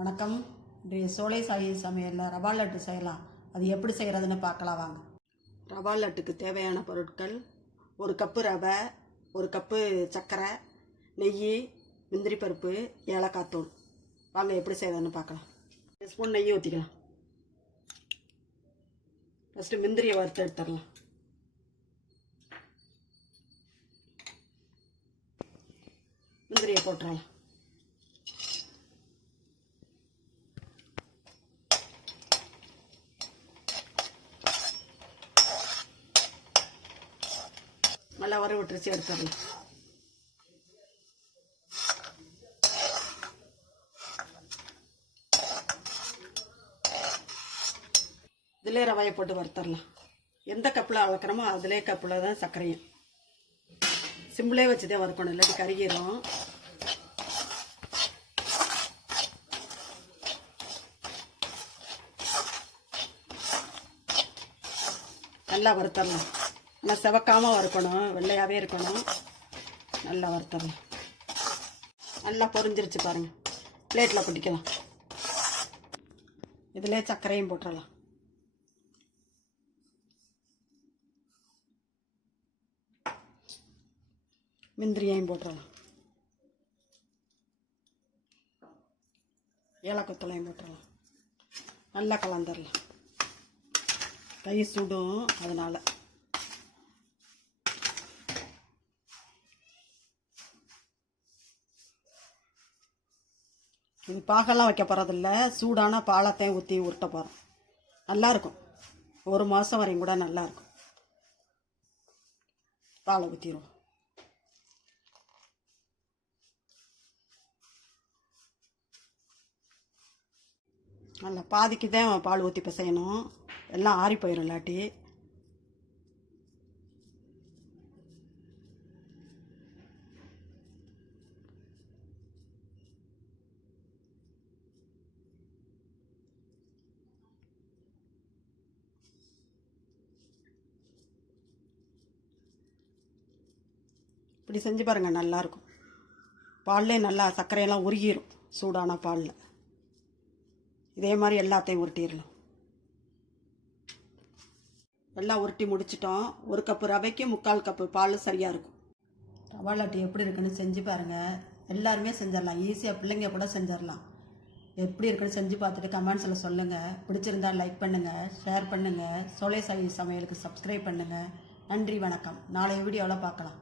வணக்கம். இன்றைய சோலை சாயி சமையலில் ரவா லட்டு செய்யலாம். அது எப்படி செய்கிறதுன்னு பார்க்கலாம் வாங்க. ரவா லட்டுக்கு தேவையான பொருட்கள்: 1 கப்பு ரவை, 1 கப்பு சர்க்கரை, நெய், முந்திரி பருப்பு, ஏலக்காய் தூள். வாங்க எப்படி செய்கிறதுன்னு பார்க்கலாம். 1 ஸ்பூன் நெய் ஊற்றிக்கலாம். ஃபஸ்ட்டு முந்திரியை வறுத்து எடுத்துடலாம். முந்திரியை போட்டுடலாம். நல்லா வர விட்டுருச்சு எடுத்துடலாம். இதிலே ரவையை போட்டு வறுத்தரலாம். எந்த கப்பில் அளக்கிறோமோ அதிலே கப்பில் தான் சர்க்கரையும். சிம்பிளே வச்சுதே வறுக்கணும், இல்லாட்டி கருகிரும். நல்லா வறுத்தரலாம். ஆனால் செவக்காமல் வறுக்கணும், வெள்ளையாகவே இருக்கணும். நல்லா வறுத்தரலாம். நல்லா பொரிஞ்சிருச்சு பாருங்கள். பிளேட்டில் கொட்டிக்கலாம். இதிலே சர்க்கரையும் போட்டுடலாம். முந்திரியையும் போட்டுடலாம். ஏலக்காய் தூளையும் போட்டுடலாம். நல்லா கலந்துடலாம். கை சுடும், அதனால் இது பாகெல்லாம் வைக்க போகிறதில்ல. சூடான பாலத்தையும் ஊற்றி உருட்ட போகிறோம். நல்லாயிருக்கும். 1 மாதம் வரையும் கூட நல்லாயிருக்கும். பாலை ஊற்றிடுவோம். நல்லா பாதிக்கு தான் பால் ஊற்றி பிசையணும். எல்லாம் ஆறி போயிடும் இல்லாட்டி. இப்படி செஞ்சு பாருங்கள், நல்லாயிருக்கும். பால்லே நல்லா சர்க்கரையெல்லாம் உருகிடும் சூடான பாலில். இதே மாதிரி எல்லாத்தையும் உருட்டிடலாம். எல்லாம் உருட்டி முடிச்சிட்டோம். 1 கப்பு ரவைக்கு 3/4 கப்பு பால் சரியாக இருக்கும். ரவா லட்டு எப்படி இருக்குன்னு செஞ்சு பாருங்கள். எல்லாருமே செஞ்சிடலாம். ஈஸியாக பிள்ளைங்க கூட செஞ்சிடலாம். எப்படி இருக்குன்னு செஞ்சு பார்த்துட்டு கமெண்ட்ஸில் சொல்லுங்கள். பிடிச்சிருந்தால் லைக் பண்ணுங்கள், ஷேர் பண்ணுங்கள். சோலை சாயி சமையலுக்கு சப்ஸ்கிரைப் பண்ணுங்கள். நன்றி, வணக்கம். நாளைய வீடியோவில் பார்க்கலாம்.